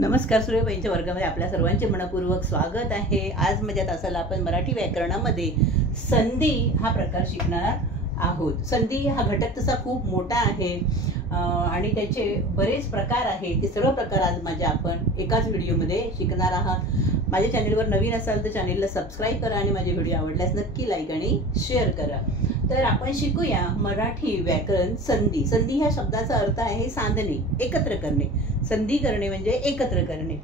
नमस्कार. सूर्यबाईंच्या वर्गामध्ये आपल्या सर्वांचे मनपूर्वक स्वागत आहे. आज माझ्या तासाला आपण मराठी व्याकरणामध्ये संधी हा प्रकार शिकणार आहोत. संधी हा घटक तसा खूप मोठा आहे आणि त्याचे बरेच प्रकार आहेत. ते सर्व प्रकार आज माझ्या आपण एकाच व्हिडिओमध्ये शिकणार आहात. माझ्या चॅनेलवर नवीन असाल तर चॅनेलला सबस्क्राईब करा आणि माझे व्हिडिओ आवडल्यास नक्की लाईक आणि शेअर करा. तर आपण शिकूया मराठी व्याकरण संधी. संधी ह्या शब्दाचा अर्थ आहे सांधणे, एकत्र करणे. संधी करणे म्हणजे एकत्र करणे.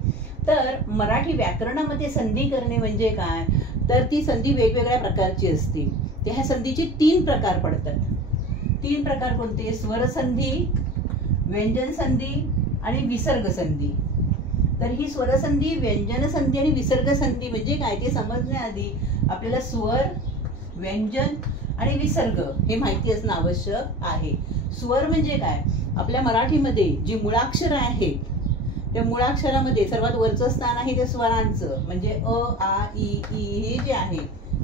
तर मराठी व्याकरणामध्ये संधी करणे म्हणजे काय, तर ती संधी वेगवेगळ्या प्रकारची असते. ह्या संधीचे 3 प्रकार पडतात. 3 प्रकार कोणते? स्वर संधी, व्यंजन संधी आणि विसर्ग संधी. तर ही स्वर संधी, व्यंजन संधी आणि विसर्ग संधी म्हणजे काय ते समजण्याआधी आपल्याला स्वर, व्यंजन आणि विसर्ग हे माहिती असणं आवश्यक आहे. स्वर म्हणजे काय? आपल्या मराठीमध्ये जी मुळाक्षरं आहेत त्या मुळाक्षरामध्ये सर्वात वरचं स्थान आहे ते स्वरांचं, म्हणजे अ, आ, इ, हे जे आहे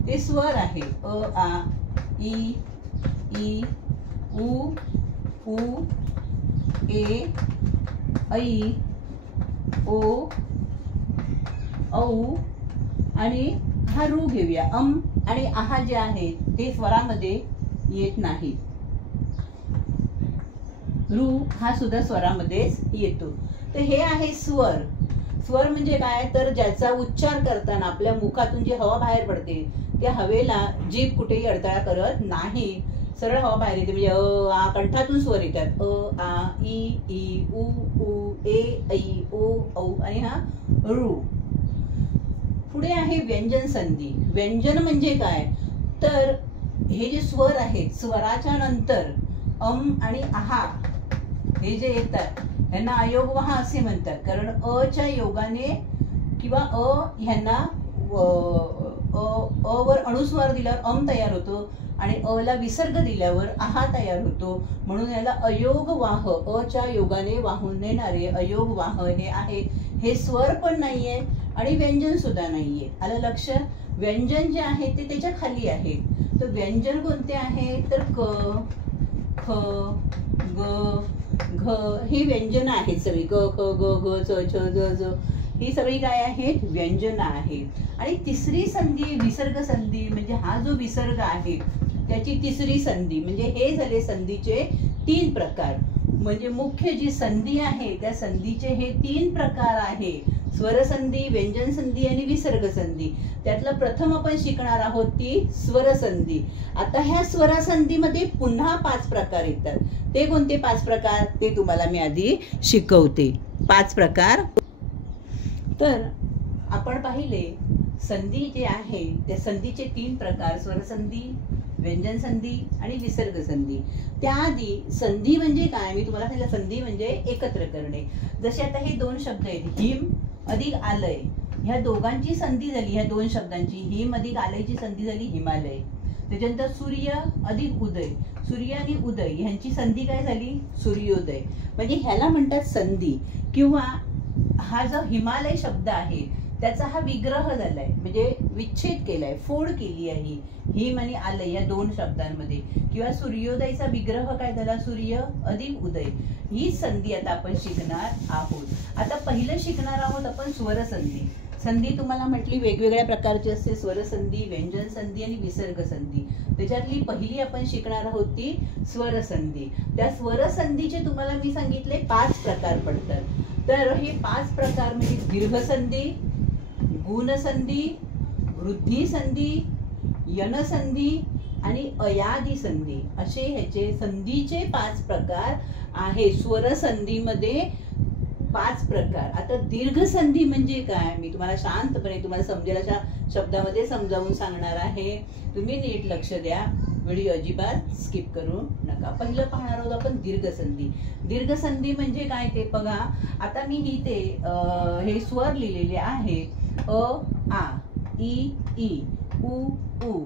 ते स्वर आहे. अ, आ, इ, उ, ए, ऐ, ओ, औ आणि हा रू घेऊया. आणि आहा जे आहे ते स्वरामध्ये येत नाही. रू हा सुद्धा स्वरामध्येच येतो. तर हे आहे स्वर. स्वर म्हणजे काय, तर ज्याचा उच्चार करताना आपल्या मुखातून जी हवा बाहेर पडते त्या हवेला जीभ कुठेही अडथळा करत नाही, सरळ हवा बाहेर येते. म्हणजे अ, आ, कंठातून स्वर येतात. अ, आ, इ, उ, ए, ऐ, ओ, औ आणि हा रू. पुढे आहे व्यंजन संधी. व्यंजन म्हणजे काय, तर हे जे स्वर आहेत स्वराच्या नंतर आणि आहा हे जे येतात यांना अयोगवाह असे म्हणतात. कारण अ च्या योगाने किंवा ह्यांना अ वर अनुस्वार दिल्यावर तयार होतो आणि अ ला विसर्ग दिल्यावर आहा तयार होतो. म्हणून याला अयोगवाह, अ च्या योगाने वाहून नेणारे अयोगवाह हे आहे. हे स्वर पण नाहीये आणि व्यंजन सुद्धा नाहीये. आलं लक्ष? व्यंजन जे आहे ते त्याच्या खाली आहे. तर व्यंजन कोणते आहे, तर क, ख, ग, घ ही व्यंजन आहेत सगळी. क, ख, ग, घ, च, छ, ज, ज ही सगळी काय आहेत? व्यंजन आहेत. आणि तिसरी संधी विसर्ग संधी, म्हणजे हा जो विसर्ग आहे त्याची तिसरी संधी. म्हणजे हे झाले संधीचे 3 प्रकार. म्हणजे मुख्य जी संधी आहे त्या संधीचे हे 3 प्रकार आहे. स्वर संधी, व्यंजन संधी आणि विसर्ग संधी. त्यातलं प्रथम आपण शिकणार आहोत ती स्वर संधी. आता ह्या स्वर संधीमध्ये पुन्हा 5 प्रकार येतात. ते कोणते 5 प्रकार ते तुम्हाला मी आधी शिकवते. 5 प्रकार. तर आपण पाहिले संधी जे आहे त्या संधीचे 3 प्रकार, स्वर संधी, व्यंजन संधी आणि विसर्ग संधी. त्याआधी संधी म्हणजे काय मी तुम्हाला सांगितलं. संधी म्हणजे एकत्र करणे. जसे आता हे 2 शब्द आहेत, हिम अधिक आलय, ह्या दोघांची संधी झाली. ह्या 2 शब्दांची हिम अधिक आलयची संधी झाली हिमालय. त्याच्यानंतर सूर्य अधिक उदय, सूर्य आणि उदय ह्यांची संधी काय झाली? सूर्योदय. म्हणजे ह्याला म्हणतात संधी. किंवा हा जो हिमालय शब्द आहे त्याचा हा विग्रह झालाय, म्हणजे विच्छेद केलाय, फोड केली आहे हिम आणि आलय या 2 शब्दांमध्ये. किंवा सूर्योदयचा विग्रह काय झाला? सूर्य अधिक उदय. ही संधी आता आपण शिकणार आहोत. आता पहिलं शिकणार आहोत आपण स्वर संधी. संधी तुम्हाला म्हटली वेगवेगळ्या प्रकारची असते. स्वर संधी, व्यंजन संधी आणि विसर्ग संधी. त्याच्यातली पहिली आपण शिकणार आहोत ती स्वर संधी. त्या स्वर संधीचे तुम्हाला मी सांगितले 5 प्रकार पडतात. तर हे 5 प्रकार म्हणजे दीर्घ संधी, गुण संधी, वृद्धी संधी, यन संधी आणि अयादी संधी असे ह्याचे संधीचे 5 प्रकार आहे. स्वर संधीमध्ये 5 प्रकार. आता दीर्घ संधी म्हणजे काय मी तुम्हाला शांतपणे तुम्हाला समजेल अशा शब्दामध्ये समजावून सांगणार आहे. तुम्ही नीट लक्ष द्या, व्हिडिओ अजिबात स्किप करू नका. पहिलं पाहणार आहोत आपण दीर्घ संधी. दीर्घ संधी म्हणजे काय ते बघा. आता मी इथे हे स्वर लिहिलेले आहे. अ, आ, इ, उ.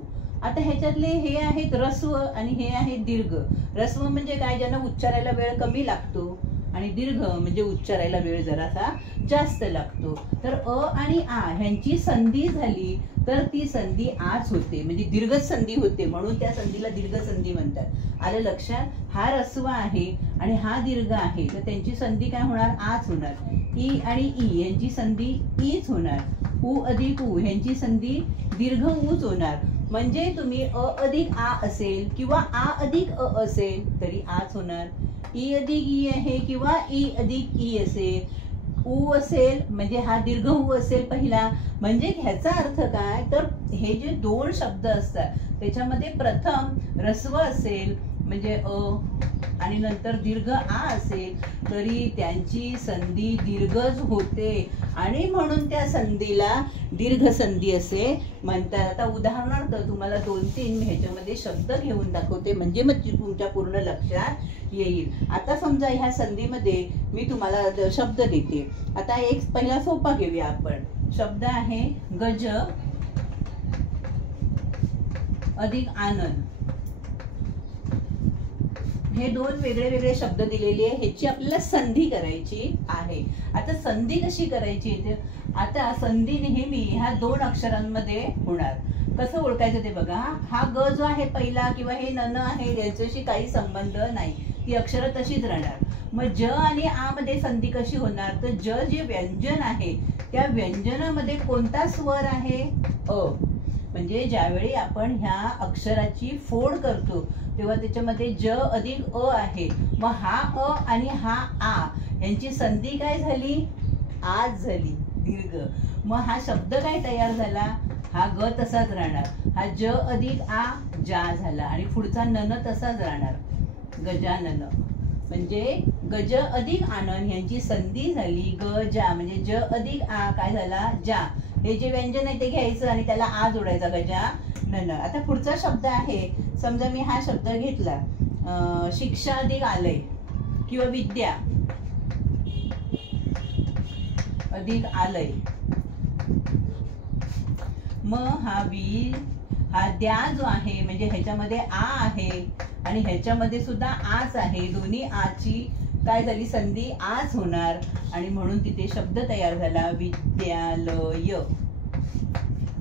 आता ह्याच्यातले हे आहेत ऱ्हस्व आणि हे आहेत दीर्घ. ऱ्हस्व म्हणजे काय, ज्यांना उच्चारायला वेळ कमी लागतो आणि दीर्घ म्हणजे उच्चारायला वेळ जरासा जास्त लागतो. तर अ आणि आ ह्यांची संधी झाली तर ती संधी आच होते, म्हणजे दीर्घ संधी होते, म्हणून त्या संधीला दीर्घ संधी म्हणतात. आलं लक्षात? हा ऱ्हस्व आहे आणि हा दीर्घ आहे, तर त्यांची संधी काय होणार? आच होणार. ई आणि ई यांची संधी ईच होणार. उ अधिक उ ह्यांची संधी दीर्घ ऊच होणार. म्हणजे तुम्ही अ अधिक आ असेल किंवा आ अधिक अ असेल तरी आच होणार. ई अधिक ई आहे किंवा ई अधिक ई असेल, उ असेल म्हणजे हा दीर्घ उ असेल पहिला. म्हणजे ह्याचा अर्थ काय, तर हे जे दोन शब्द असतात त्याच्यामध्ये प्रथम ऱ्हस्व असेल म्हणजे अ आणि नंतर दीर्घ आ असेल तरी त्यांची संधी दीर्घच होते आणि म्हणून त्या संधीला दीर्घ संधी असे म्हणतात. आता उदाहरणार्थ तुम्हाला 2-3 ह्याच्यामध्ये शब्द घेऊन दाखवते, म्हणजे मग तुमच्या पूर्ण लक्षात येईल. आता समजा ह्या संधीमध्ये मी तुम्हाला शब्द देते. आता एक पहिला सोपा घेऊया आपण. शब्द आहे गज अधिक आनंद. हे दोन वेगळे वेगळे शब्द दिलेले आहे, ह्याची आपल्याला संधी करायची आहे. आता संधी कशी करायची? आता संधी नेहमी ह्या दोन अक्षरांमध्ये होणार. कसं ओळखायचं ते बघा. हा ग जो आहे पहिला किंवा हे न आहे याच्याशी काही संबंध नाही, ती अक्षरं तशीच राहणार. मग ज आणि आ मध्ये संधी कशी होणार? तर ज जे व्यंजन आहे त्या व्यंजनामध्ये कोणता स्वर आहे? अ. म्हणजे ज्यावेळी आपण ह्या अक्षराची फोड करतो तेव्हा त्याच्यामध्ये ज अधिक अ आहे. मग हा अ आणि हा आ यांची संधी काय झाली? आज झाली, दीर्घ. मग हा शब्द काय तयार झाला? हा ग तसाच राहणार. हा ज अधिक आ जा झाला आणि पुढचा नन तसाच राहणार, गजानन. म्हणजे गज अधिक आनंद यांची संधी झाली ग जा, म्हणजे ज अधिक आ काय झाला? जा. हे जे व्यंजन आहे ते घ्यायचं आणि त्याला आ जोडायचा, गजानन. आता पुढचा शब्द आहे, समजा मी हा शब्द घेतला शिक्षा अधिक आलय किंवा विद्या अधिक आलय. मग हा वी हा द्या जो आहे म्हणजे ह्याच्यामध्ये आ आहे आणि ह्याच्यामध्ये सुद्धा आच आहे. दोन्ही आची काय झाली? संधी आज होणार आणि म्हणून तिथे शब्द तयार झाला विद्यालय.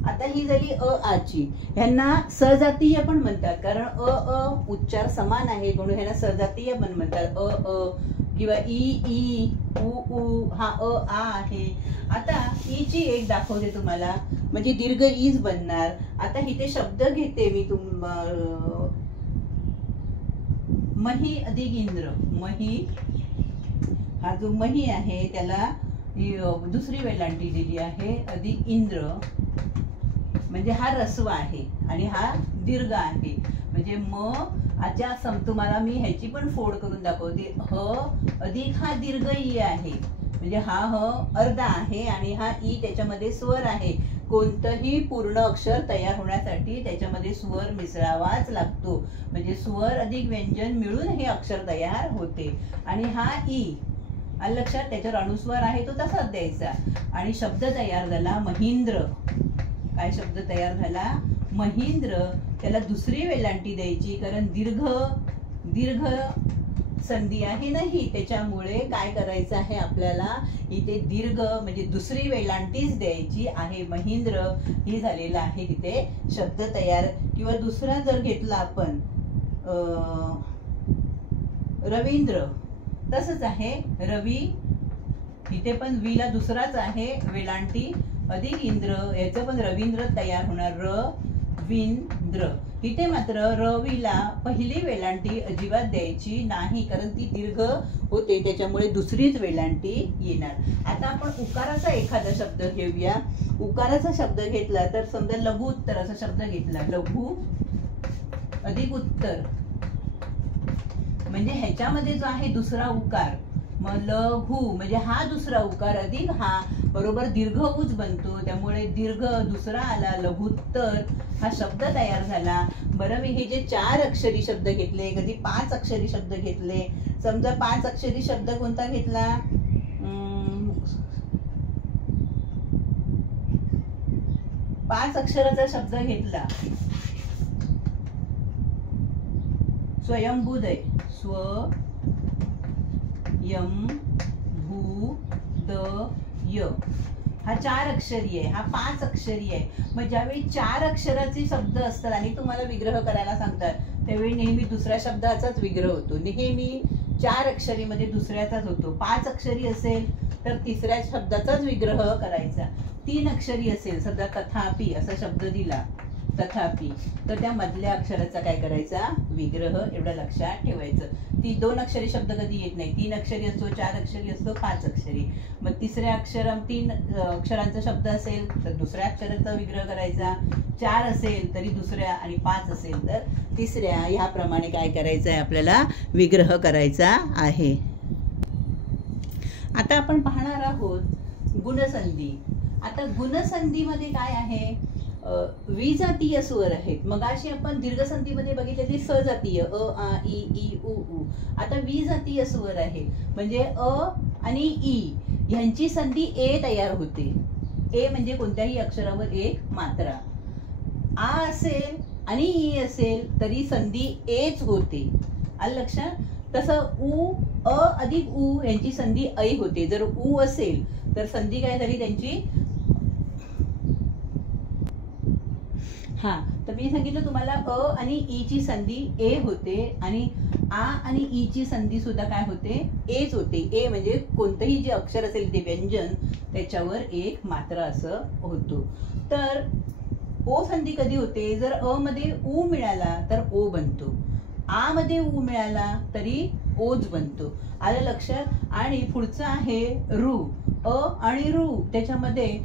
आता ही झाली अ आची. ह्यांना सजातीय पण म्हणतात, कारण अ अ उच्चार समान आहे म्हणून ह्यांना सजातीय पण म्हणतात. अ अ किंवा ई ई उ उ हा अ आ आहे. आता ई ची एक दाखवते तुम्हाला, म्हणजे दीर्घ ईच बनणार. आता इथे शब्द घेते मी मही अधिक इंद्र. मही हा जो मही आहे त्याला दुसरी वेलांटी दिली आहे अधिक इंद्र, म्हणजे हा ऱ्हस्व आहे आणि हा दीर्घ आहे. म्हणजे म आच्या तुम्हाला मी ह्याची पण फोड करून दाखवते. ह अधिक हा दीर्घ ई आहे, म्हणजे हा ह अर्धा आहे आणि हा ई त्याच्यामध्ये स्वर आहे. कोणतंही पूर्ण अक्षर तयार होण्यासाठी त्याच्यामध्ये स्वर मिसळावाच लागतो, म्हणजे स्वर अधिक व्यंजन मिळून हे अक्षर तयार होते. आणि हा ई लक्षात, त्याच्यावर अनुस्वार आहे तो तसाच द्यायचा आणि शब्द तयार झाला महेंद्र. काय शब्द तयार झाला? महेंद्र. त्याला दुसरी वेलांटी द्यायची, कारण दीर्घ संधी आहे नाही, त्याच्यामुळे काय करायचं आहे आपल्याला? इथे दीर्घ म्हणजे दुसरी वेलांटीच द्यायची आहे. महेंद्र ही झालेला आहे तिथे शब्द तयार. किंवा दुसरा जर घेतला आपण रवींद्र, तसंच आहे रवी. इथे पण वीला दुसराच आहे वेलांटी अधिक इंद्र, याचं पण रवींद्र तयार होणार, रवींद्र. इथे मात्र रवीला पहिली वेलांटी अजिबात द्यायची नाही, कारण ती दीर्घ होते, त्याच्यामुळे दुसरीच वेलांटी येणार. आता आपण उकाराचा एखादा शब्द घेऊया. उकाराचा शब्द घेतला तर समजा लघु उत्तराचा शब्द घेतला, लघु अधिक उत्तर, म्हणजे ह्याच्यामध्ये जो आहे दुसरा उकार, मग लघु म्हणजे हा दुसरा उकार अधिक हा बरोबर दीर्घ उच बनतो, त्यामुळे दीर्घ दुसरा आला, लघुत्तर हा शब्द तयार झाला. बरं, मी हे जे 4 अक्षरी शब्द घेतले, कधी 5 अक्षरी शब्द घेतले. समजा 5 अक्षरी शब्द कोणता घेतला? 5 अक्षराचा शब्द घेतला स्वयंभूदय. यम भू द य हा 4 अक्षरी आहे, हा 5 अक्षरी आहे. मग ज्यावेळी 4 अक्षराचे शब्द असतात आणि तुम्हाला विग्रह करायला सांगतात त्यावेळी नेहमी दुसऱ्या शब्दाचाच विग्रह होतो. नेहमी 4 अक्षरीमध्ये दुसऱ्याचाच होतो. 5 अक्षरी असेल तर तिसऱ्या शब्दाचाच विग्रह करायचा. 3 अक्षरी असेल, समजा तथापि असा शब्द दिला, तथापि, तर त्या मधल्या अक्षराचा काय करायचा, विग्रह. एवढं लक्षात ठेवायचं. ती 2 अक्षरी शब्द कधी येत नाही. 3 अक्षरी असतो, 4 अक्षरी असतो, 5 अक्षरी. मग तिसऱ्या 3 अक्षरांचा शब्द असेल तर दुसऱ्या अक्षराचा विग्रह करायचा. 4 असेल तरी दुसऱ्या आणि 5 असेल तर तिसऱ्या. ह्याप्रमाणे काय करायचं आहे, आपल्याला विग्रह करायचा आहे. आता आपण पाहणार आहोत गुणसंधी. आता गुणसंधीमध्ये काय आहे, विजातीय स्वर आहेत. मगाशी आपण दीर्घसंधीमध्ये बघितलेली सजातीय अ आ इ ई उ उ. आता विजातीय स्वर आहे म्हणजे अ आणि ई ह्यांची संधी ए तयार होते. ए म्हणजे कोणत्याही अक्षरावर एक मात्रा. आ असेल आणि ई असेल तरी संधी एच होते. आलं लक्षात. तसं उ अ अधिक उ यांची संधी ऐ होते. जर उ असेल तर संधी काय झाली त्यांची, हा, तर मी सांगितलं तुम्हाला अ आणि ई ची संधी ए होते आणि आ आणि ई ची संधी सुद्धा काय होते, एच होते. ए म्हणजे कोणतंही जे अक्षर असेल ते व्यंजन त्याच्यावर एक मात्रा असं होतो. तर ओ संधी कधी होते, जर अ मध्ये उ मिळाला तर ओ बनतो, आ मध्ये उ मिळाला तरी ओज बनतो. आलं लक्षात. आणि पुढचं आहे रू. अ आणि रू त्याच्यामध्ये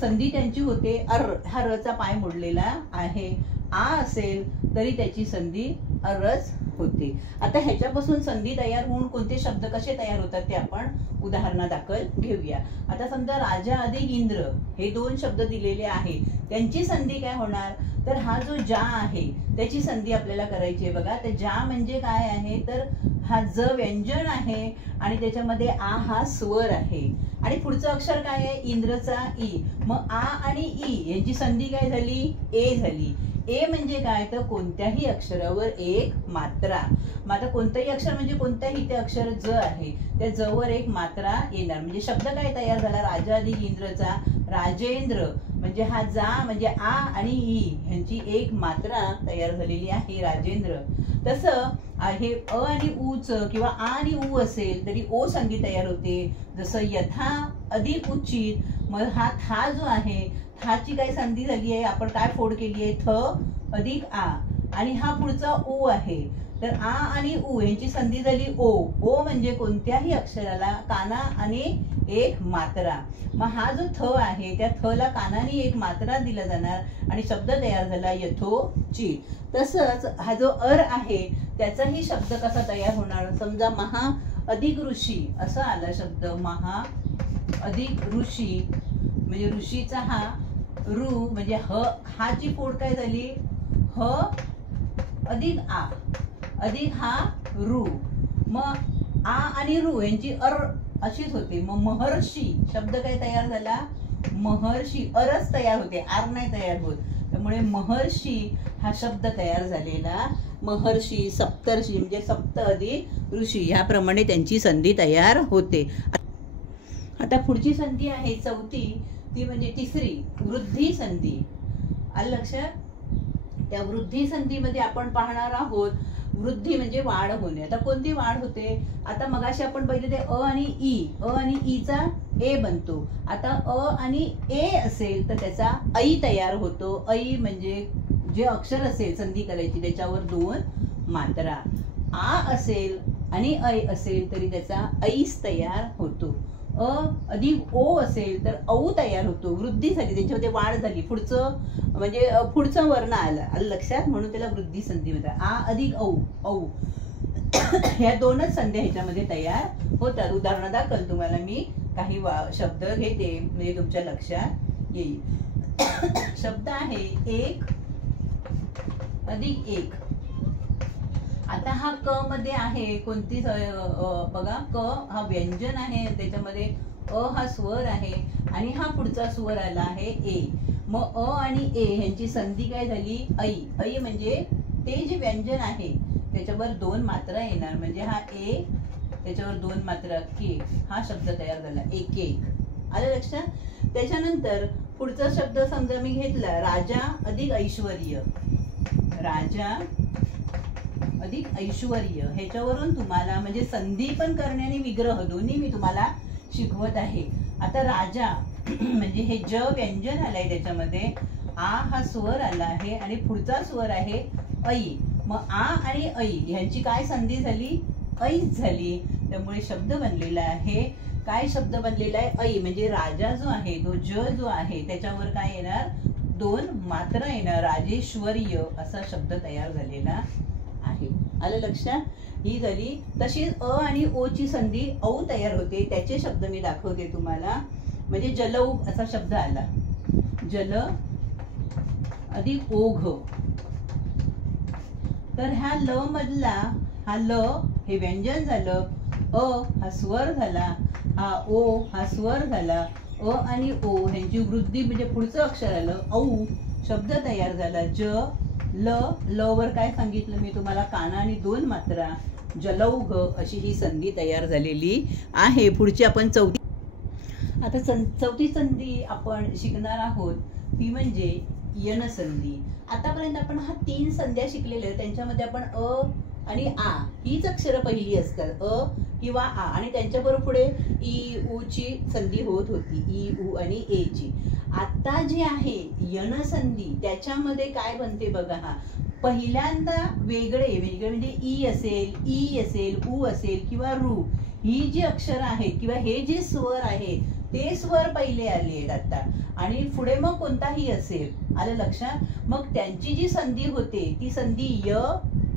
संधी त्यांची होते अर. हा रचा पाय मोडलेला आहे. आ असेल तरी त्याची संधी अरच होते. आता ह्याच्यापासून संधी तयार होऊन कोणते शब्द कसे तयार होतात ते आपण उदाहरणादाखल घेऊया. आता समजा राजा अधिक इंद्र हे 2 शब्द दिलेले आहेत. त्यांची संधी काय होणार, तर हा जो जा आहे त्याची संधी आपल्याला करायची आहे. बघा, तर जा म्हणजे काय आहे, तर हा ज व्यंजन आहे आणि त्याच्यामध्ये आ हा स्वर आहे आणि पुढचं अक्षर काय आहे, इंद्रचा ई. मग आ आणि ई यांची संधी काय झाली, ए झाली. ए म्हणजे काय, तर कोणत्याही अक्षरावर एक मात्रा. मग आता कोणतंही अक्षर म्हणजे कोणत्याही, ते अक्षर ज आहे, त्या ज वर एक मात्रा येणार. म्हणजे शब्द काय तयार झाला, राजा अधिक इंद्रचा राजेंद्र. म्हणजे हा जा म्हणजे आ आणि ई ह्यांची एक मात्रा तयार झालेली आहे, राजेंद्र. तसं हे अ आणि ऊच किंवा आ आणि ऊ असेल तरी ओ संधी तयार होते. जसं यथा अधिक उचित. मग हा था जो आहे, थाची काय संधी झाली आहे, आपण काय फोड केली आहे, थ अधिक आ. आणि हा पुढचा ओ आहे, तर आ आणि उ यांची संधी झाली ओ. ओ म्हणजे कोणत्याही अक्षराला काना आणि एक मात्रा. मग हा जो थ आहे त्या थ ला कानाने एक मात्रा दिला जाणार आणि शब्द तयार झाला यथोचित. तसंच हा जो अर आहे त्याचाही शब्द कसा तयार होणार, समजा महा अधिक ऋषी असा आला शब्द. महा अधिक ऋषी म्हणजे ऋषीचा हा रू म्हणजे ह, हा ची फोड काय झाली, ह अधिक आ अधिक हा रू. मग आ आणि रू यांची अर अशीच होते. मग महर्षी शब्द काय तयार झाला, महर्षी. अरच तयार होते, आर नाही तयार होत. त्यामुळे महर्षी हा शब्द तयार झालेला. महर्षी, सप्तर्षी म्हणजे सप्त अधिक ऋषी, ह्याप्रमाणे त्यांची संधी तयार होते. आता पुढची संधी आहे चौथी, ती म्हणजे तिसरी वृद्धी संधी. आलं लक्षात. त्या वृद्धी संधीमध्ये आपण पाहणार आहोत वृद्धी म्हणजे वाढ होणे. आता कोणती वाढ होते, आता मगाशी आपण पहिले ते अ आणि ई चा ए बनतो. आता अ आणि ए असेल तर त्याचा ऐ तयार होतो. ऐ म्हणजे जे अक्षर असेल संधी करायची त्याच्यावर 2 मात्रा. आ असेल आणि ऐ असेल तरी त्याचा ऐस तयार होतो. अ अधिक ओ असेल तर औ तयार होतो. वृद्धी झाली, त्याच्यामध्ये वाढ झाली, पुढचं म्हणजे पुढचं वर्ण आलं. आलं लक्षात. म्हणून त्याला वृद्धी संधी म्हणतात. आ अधिक औ औ ह्या 2च संध्या ह्याच्यामध्ये तयार होतात. उदाहरणादाखल तुम्हाला मी काही शब्द घेते म्हणजे तुमच्या लक्षात येईल. शब्द आहे एक अधिक एक. आता हा क मध्ये आहे कोणती, बघा क हा व्यंजन आहे, त्याच्यामध्ये अ हा स्वर आहे आणि हा पुढचा स्वर आला आहे ए. मग अ आणि ए ह्यांची संधी काय झाली, ऐ. ऐ म्हणजे ते जे व्यंजन आहे त्याच्यावर 2 मात्रा येणार. म्हणजे हा ए त्याच्यावर 2 मात्रा केक, हा शब्द तयार झाला, एक एक. आलं लक्षात? त्याच्यानंतर पुढचा शब्द समजा मी घेतला, राजा अधिक ऐश्वर्य. राजा अधिक ऐश्वर्य, ह्याच्यावरून तुम्हाला म्हणजे संधी पण करणे आणि विग्रह दोन्ही मी तुम्हाला शिकवत आहे. आता राजा म्हणजे हे ज व्यंजन आलंय, त्याच्यामध्ये आ हा स्वर आला आहे आणि पुढचा स्वर आहे ऐ. मग आ आणि ऐ ह्यांची काय संधी झाली? ऐच झाली. त्यामुळे शब्द बनलेला आहे, काय शब्द बनलेला आहे? ऐ. म्हणजे राजा जो आहे तो ज जो आहे त्याच्यावर काय येणार? 2 मात्रा येणार, राजेश्वर्य असा शब्द तयार झालेला आहे. आलं लक्षात? ही झाली. तशीच अ आणि ओ ची संधी औ तयार होते, त्याचे शब्द मी दाखवते तुम्हाला. म्हणजे जलौघ असा शब्द आला, जल अधिक ओघ. तर ह्या ल मधला हा ल हे व्यंजन झालं, अ हा स्वर झाला, हा ओ हा स्वर झाला, अ आणि ओ ह्यांची वृद्धी म्हणजे पुढचं अक्षर आलं, औ शब्द तयार झाला. ज ल वर काय सांगितलं मी तुम्हाला? काना आणि 2 मात्रा, जलौघ अशी ही संधी तयार झालेली आहे. पुढची आपण आता चौथी संधी आपण शिकणार आहोत, ती म्हणजे यन संधी. आतापर्यंत आपण हा 3 संध्या शिकलेल्या, त्यांच्यामध्ये आपण अ आणि आ हीच अक्षरं पहिली असतात, अ किंवा आ, आणि त्यांच्याबरोबर पुढे ई उ ची संधी होत होती, ई उ आणि ए ची. आता जी आहे यन संधी, त्याच्यामध्ये काय बनते बघा. हा पहिल्यांदा वेगळे म्हणजे ई असेल, ई असेल, उ असेल किंवा रू, ही जी अक्षरं आहेत किंवा हे जे स्वर आहे ते स्वर पहिले आले आहेत आता, आणि पुढे मग कोणताही असेल. आलं लक्षात? मग त्यांची जी संधी होते ती संधी य,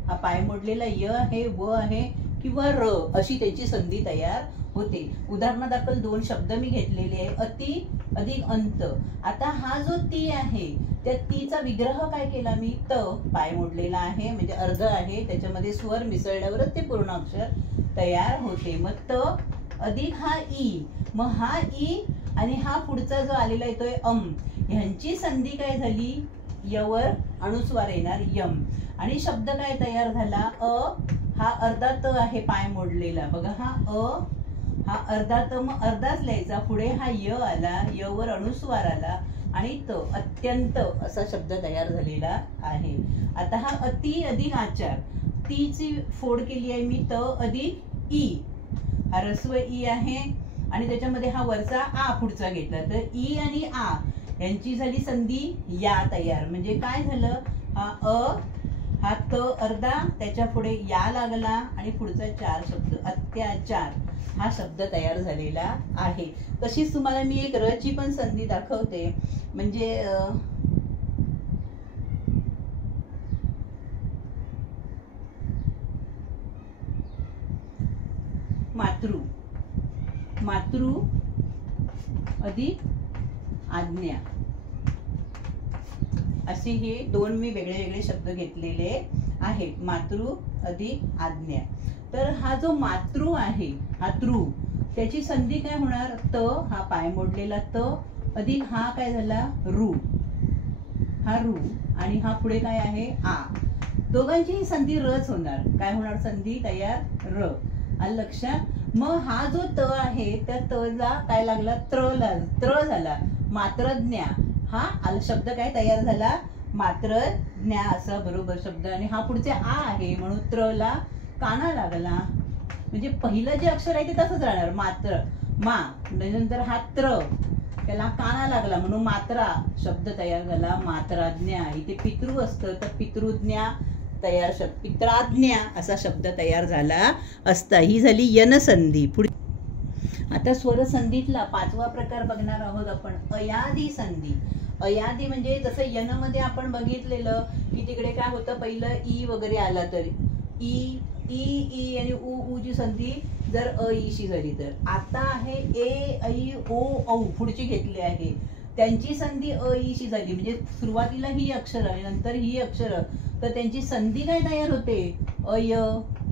हा पाय मोडलेला य आहे, व आहे किंवा र अशी त्याची संधी तयार होते. उदाहरणादाखल 2 शब्द मी घेतलेले आहे, अति अधिक अंत. आता हा जो ती आहे त्या तीचा विग्रह काय केला मी? त, पाय मोडलेला आहे म्हणजे अर्ध आहे, त्याच्यामध्ये स्वर मिसळल्यावरच ते पूर्ण अक्षर तयार होते. मग त अधिक हा ई, मग हा ई आणि हा पुढचा जो आलेला येतोय अम, ह्यांची संधी काय झाली? यवर अनुस्वार येणार, यम. आणि शब्द काय तयार झाला? अ हा अर्धा त आहे, पाय मोडलेला बघा, हा अ हा अर्धा त, मग अर्धाच लिहायचा, पुढे हा य आला, य वर अनुस्वार आला आणि त, अत्यंत असा शब्द तयार झालेला आहे. आता हा अति अधिक आचार, तीची फोड केली आहे मी, त अधिक ई, हा ह्रस्व ई आहे आणि त्याच्यामध्ये हा वरचा आ पुढचा घेतला, तर ई आणि आ यांची झाली संधी या तयार. म्हणजे काय झालं? हा अ हा त अर्धा, त्याच्या पुढे या लागला आणि पुढचा 4 शब्द अत्याचार हा शब्द तयार झालेला आहे. तशीच तुम्हाला मी एक र ची पण संधी दाखवते. म्हणजे मातृ, मातृ अधिक आज्ञा, असे हे 2 मी वेगळे वेगळे शब्द घेतलेले आहेत, मातृ अधिक आज्ञा. तर हा जो मातृ आहे हा तृ, त्याची संधी काय होणार? त, हा पाय मोडलेला त अधिक हा काय झाला? रू, हा रू आणि हा पुढे काय आहे? आ. दोघांची संधी रच होणार. काय होणार संधी तयार? र. आलं लक्षात? मग हा जो त आहे त्या त ला काय लागला? त्र झाला. मात्रज्ञा हा शब्द काय तयार झाला? मात्रज्ञा असा बरोबर शब्द. आणि हा पुढचे आ आहे म्हणून त्र ला काना लागला. म्हणजे पहिलं जे अक्षर आहे ते तसंच राहणार, मात्र मा. नंतर हा त्र त्याला काना लागला म्हणून मात्रा शब्द तयार झाला, मात्राज्ञा. इथे पितृ असतं तर पितृज्ञा तयार, पित्राज्ञा असा शब्द तयार झाला असता. ही झाली यन संधी. पुढे आता स्वर संधीतला 5वा प्रकार बघणार आहोत आपण, अयादी संधी. अयादी म्हणजे जसं यन मध्ये आपण बघितलेलं की तिकडे काय होतं, पहिलं ई वगैरे आला तर ई ई ई आणि उ ची संधी जर अ ईशी झाली तर. आता आहे ए ऐ ओ औ पुढची घेतली आहे, त्यांची संधी अ ईशी झाली. म्हणजे सुरुवातीला ही अक्षर आणि नंतर ही अक्षर, तर त्यांची संधी काय तयार होते? अय,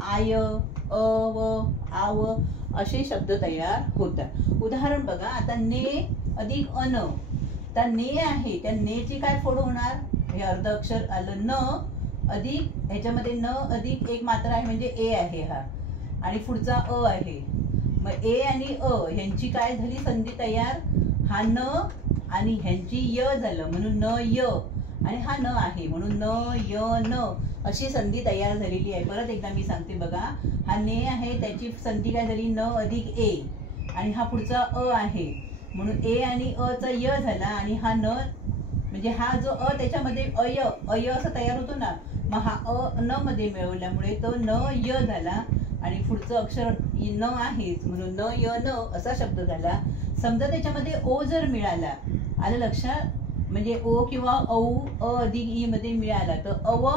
आय, अ व आव असे शब्द तयार होतात. उदाहरण बघा, आता ने अधिक अन, त्या ने आहे त्या ने ची काय फोड होणार? हे अर्ध अक्षर आलं न अधिक, ह्याच्यामध्ये न अधिक एक मात्रा आहे म्हणजे ए आहे. हा आणि पुढचा अ आहे. मग ए आणि अ ह्यांची काय झाली संधी तयार, हा न आणि ह्यांची य झालं म्हणून न य, आणि हा न आहे म्हणून न य न अशी संधी तयार झालेली आहे. परत एकदा मी सांगते बघा, हा ने आहे त्याची संधी काय झाली न अधिक ए, आणि हा पुढचा अ आहे म्हणून ए आणि अ चा य झाला, आणि हा न म्हणजे हा जो अ त्याच्यामध्ये अय अय असं तयार होतो ना, मग हा अ न मध्ये मिळवल्यामुळे तो न य झाला, आणि पुढचं अक्षर न आहेच म्हणून न य न असा शब्द झाला. समजा त्याच्यामध्ये ओ जर मिळाला, आलं लक्षात, म्हणजे ओ किंवा औ अ अधिक ई मध्ये मिळाला तर अव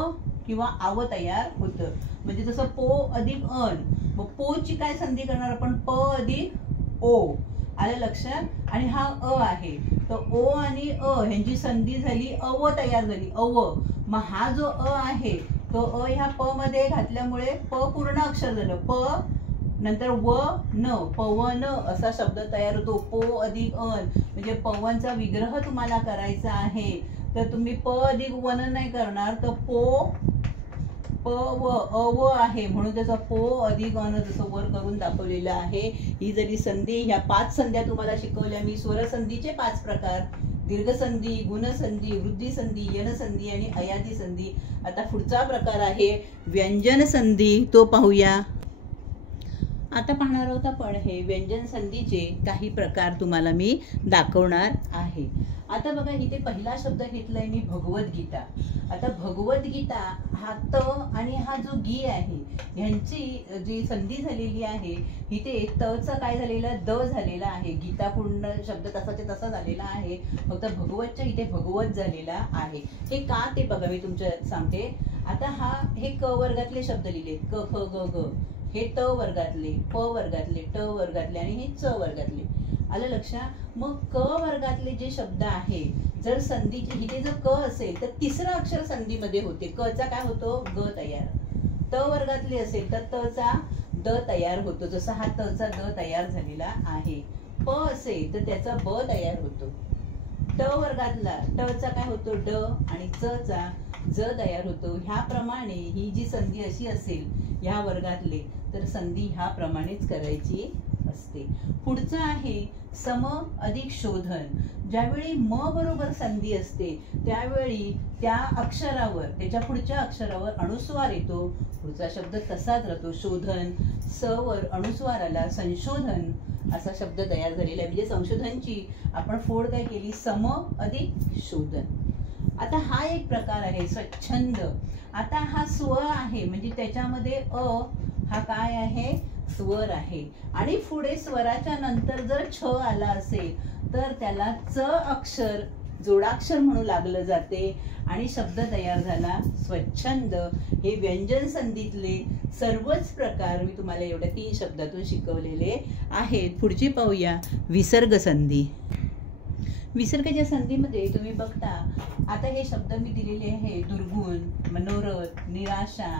किंवा आव तयार होतं. म्हणजे जसं पो अधिक अन, मग पो ची काय संधी करणार आपण, प अधिक ओ, आलं लक्षात. आणि हा अ आहे तर ओ आणि अ ह्यांची संधी झाली अव तयार झाली अव, मग हा जो अ आहे तो अ ह्या प मध्ये घातल्यामुळे प पूर्ण अक्षर झालं, प नंतर व न, पवन असा शब्द तयार होतो. पो अधिक अन म्हणजे पवनचा विग्रह तुम्हाला करायचा आहे तर तुम्ही प अधिक वन नाही करणार, तर पो प व अव आहे म्हणून त्याचा पो अधिक अन जसं वर करून दाखवलेलं आहे. ही जरी संधी, ह्या 5 संध्या तुम्हाला शिकवल्या मी. स्वर संधीचे 5 प्रकार, दीर्घ संधी, गुणसंधी, वृद्धी संधी, यन संधी आणि अयादी संधी. आता पुढचा प्रकार आहे व्यंजन संधी, तो पाहूया. आता पाहणार आहोत आपण हे व्यंजन संधीचे काही प्रकार तुम्हाला मी दाखवणार आहे. आता बघा इथे पहिला शब्द घेतलाय मी भगवद्गीता. आता भगवद्गीता हा त आणि हा जो गी आहे ह्यांची जी संधी झालेली आहे, इथे त चा काय झालेला द झालेला आहे. गीता पूर्ण शब्द तसाच्या तसा झालेला आहे, फक्त भगवतच्या इथे भगवत झालेला आहे. हे का ते बघा मी तुमच्या सांगते. आता हे क वर्गातले शब्द लिहिले, क ख ग घ, हे त वर्गातले, प वर्गातले, ट वर्गातले आणि हे च वर्गातले, आलं लक्षात. मग क वर्गातले जे शब्द आहे जर संधीचे इथे जर क असेल तर तिसरं अक्षर संधीमध्ये होते, क चा काय होतो ग तयार. त वर्गातले असेल तर त चा द तयार होतो, जसा हा त चा द तयार झालेला आहे. प असेल तर त्याचा ब तयार होतो. ट वर्गातला ट चा काय होतो ड आणि च चा ज तयार होतो. ह्याप्रमाणे ही जी संधी अशी असेल ह्या वर्गातले तर संधी ह्याप्रमाणेच करायची असते. पुढचं आहे सम अधिक शोधन. ज्यावेळी म बरोबर संधी असते त्यावेळी त्या अक्षरावर, त्याच्या पुढच्या अक्षरावर अनुस्वार येतो, पुढचा शब्द तसाच राहतो. शोधन, स वर अनुस्वार आला, संशोधन असा शब्द तयार झालेला आहे. म्हणजे संशोधनची आपण फोड काय केली, सम अधिक शोधन. आता हा एक प्रकार आहे स्वच्छंद. आता हा स्वर आहे म्हणजे त्याच्यामध्ये अ हा काय आहे स्वर आहे, आणि पुढे स्वराच्या नंतर जर छ आला असेल तर त्याला च अक्षर जोडाक्षर म्हणून लागलं जाते आणि शब्द तयार झाला स्वच्छंद. हे व्यंजन संधीतले सर्वच प्रकार मी तुम्हाला एवढ्या 3 शब्दातून शिकवलेले आहेत. पुढची पाहूया विसर्ग संधी. विसर्गाच्या संधीमध्ये तुम्ही बघता, आता हे शब्द मी दिलेले आहे दुर्गुण, मनोरथ, निराशा.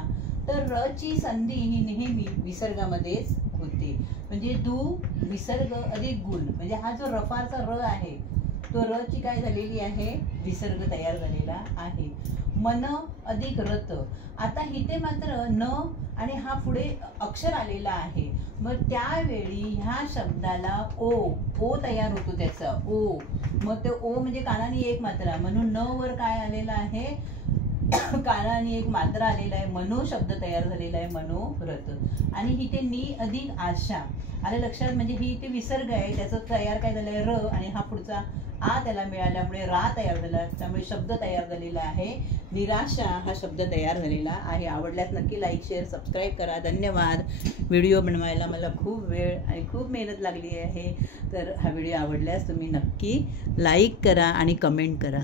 तर र ची संधी ही नेहमी विसर्गामध्येच होते. म्हणजे दु विसर्ग अधिक गुण, म्हणजे हा जो रफाचा र आहे तो र ची काय झालेली आहे विसर्ग तयार झालेला आहे. मन अधिक रत. आता इथे मात्र न आणि हा पुढे अक्षर आलेला आहे, मग त्यावेळी ह्या शब्दाला ओ तयार होतो त्याचा ओ. मग ते ओ म्हणजे कानाने एक मात्रा, म्हणून न वर काय आलेला आहे कानाने एक मात्रा आलेला आहे, मनो शब्द तयार झालेला आहे मनोरथ. आणि इथे नी अधिक आशा आलं लक्षात. म्हणजे ही इथे विसर्ग आहे त्याचं तयार काय झालंय र, आणि हा पुढचा आ त्याला मिळाल्यामुळे रा तयार झाला, त्यामुळे शब्द तयार झालेला आहे निराशा हा शब्द तयार झालेला आहे. आवडल्यास नक्की लाईक शेअर सबस्क्राईब करा. धन्यवाद. व्हिडिओ बनवायला मला खूप वेळ आणि खूप मेहनत लागली आहे, तर हा व्हिडिओ आवडल्यास तुम्ही नक्की लाईक करा आणि कमेंट करा.